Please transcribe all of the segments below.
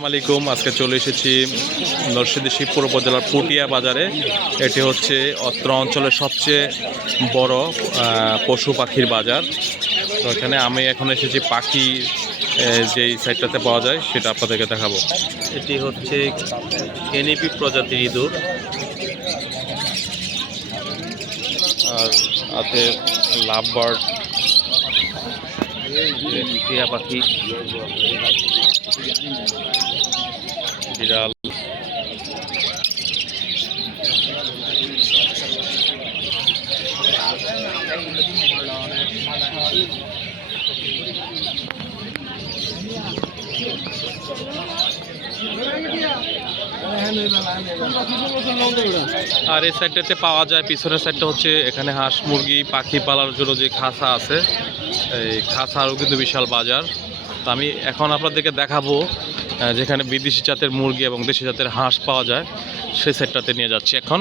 আসসালামাইকুম। আজকে চলে এসেছি নরসিংদী শিবপুর উপজেলার পুটিয়া বাজারে। এটি হচ্ছে অত্র অঞ্চলের সবচেয়ে বড় পশু পাখির বাজার। তো এখানে আমি এখন এসেছি পাখি যেই সাইডটাতে পাওয়া যায় সেটা আপনাদেরকে দেখাবো। এটি হচ্ছে কেনিপি প্রজাতির ইঁদুর, আর আছে লাভ বার্ড, টিয়া পাখি, বিড়াল। আর এই সাইডটাতে পাওয়া যায়, পিছনের সাইডটা হচ্ছে এখানে হাঁস মুরগি পাখি পালার জন্য যে খাঁচা আছে, এই খাঁচারও কিন্তু বিশাল বাজার। তো আমি এখন আপনাদেরকে দেখাবো যেখানে বিদেশি জাতের মুরগি এবং দেশি জাতের হাঁস পাওয়া যায়, সেই সাইডটাতে নিয়ে যাচ্ছি এখন।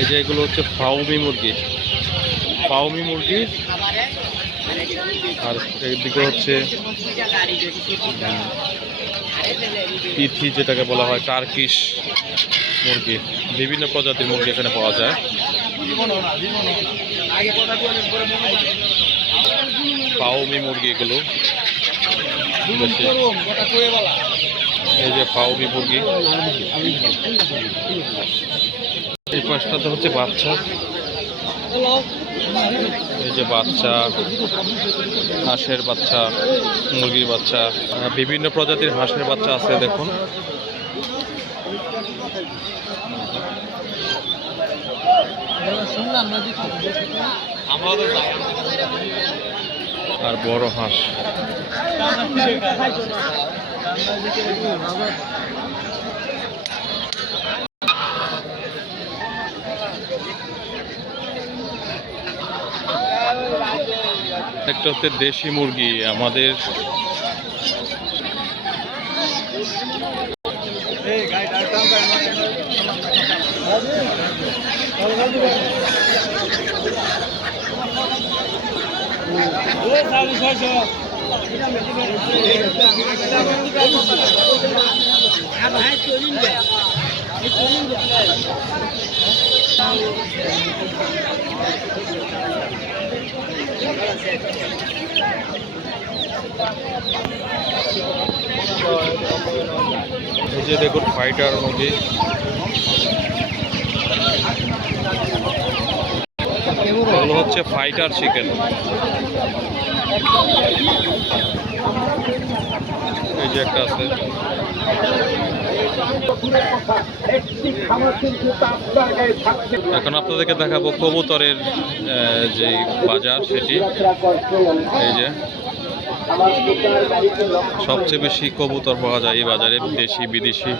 এই যে এগুলো হচ্ছে ফাউমি মুরগি, আর এইদিকে হচ্ছে তিথি, যেটাকে বলা হয় টার্কিশ মুরগি। বিভিন্ন প্রজাতির মুরগি এখানে পাওয়া যায়। ফাউমি মুরগি এগুলো, এই যে ফাউমি মুরগি। এই পাশটাতে হচ্ছে বাচ্চা, এই যে বাচ্চা, হাঁসের বাচ্চা, মুরগির বাচ্চা, বিভিন্ন প্রজাতির হাঁসের বাচ্চা আছে দেখুন। আর বড় হাঁস। একটা হচ্ছে দেশি মুরগি আমাদের। এই যে দেখুন ফাইটার মুরগি, এগুলো হচ্ছে ফাইটার চিকেন। এই যে একটা আছে। এখন আপনাদেরকে দেখাবো কবুতরের যে বাজার, সেটি। এই যে সবচেয়ে বেশি কবুতর পাওয়া যায় এই বাজারে, দেশি বিদেশি।